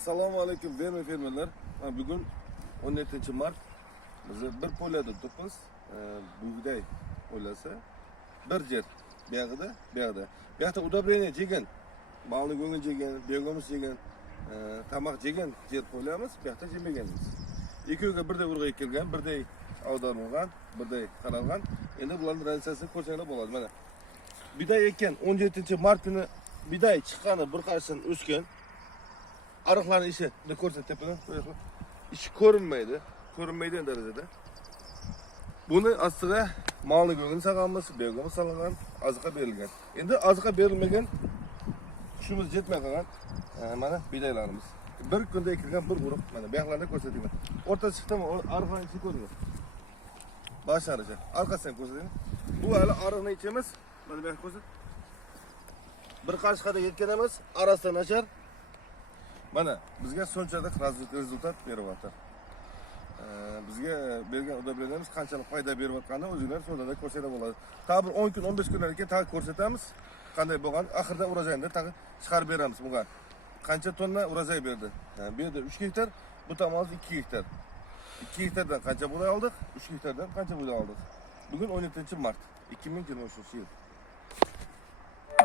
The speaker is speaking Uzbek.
Assalomu alaykum fermerlar. Bugun 17-mart. Biz bir polyada turibmiz. Bug'doy polyasi. Bir yer. Bu yoqda. Bu yoqda udobreniya jegan, balni go'ngin jegan, beg'o'miz jegan, tamoq jegan yer polyamiz. Bu yoqda jemaganmiz. Ikkoviga birday urg'a ekilgan, birday ag'darilgan, birday qaralgan. Endi bularning raziyasini ko'rsanglar bo'ladi. Mana biday ekan 17-mart kuni biday chiqqani bir qarasdan o'sgan. Ariqlarning ishi ne ko'rsatyapman. İşi ko'rinmaydi darajada. Buni aslida molni go'ngini saqlamiz, beg'o'miz salgan, oziqa berilgan. Endi oziqa berilmagan kuchimiz yetmay qolgan mana bidaylarimiz. Bir kunda ekilgan bir guruh. Mana bu yoqlarni ko'rsataman. O'rtasi chiqdimi? Ariqlarning ichi ko'rinadi. Boshlaricha. Orqasidan ko'rsataman. Bu hali ariqning ichi emas. Mana bu yoqqa ko'rsat. Bir qashqada yetgan emas, arasidan nachar. Mana bizga sonchalik rezultat beryapti. Bizga bergan udobreniyamiz qanchalik foyda berayotganini o'zinglar so'zlarda ko'rsatib bo'ladi. Ta bir 10 kun, 15 kundan keyin taqi ko'rsatamiz. Qanday bo'lgan? Oxirida urajayda taqi chiqarib beramiz bunga. Qancha tonna urajay berdi? Bu yerda 3 gektar, bu tomonda 2 gektar. 2 gektardan qancha buğday oldik? 3 gektardan qancha buğday oldik? Bugun 17-mart 2023 yil.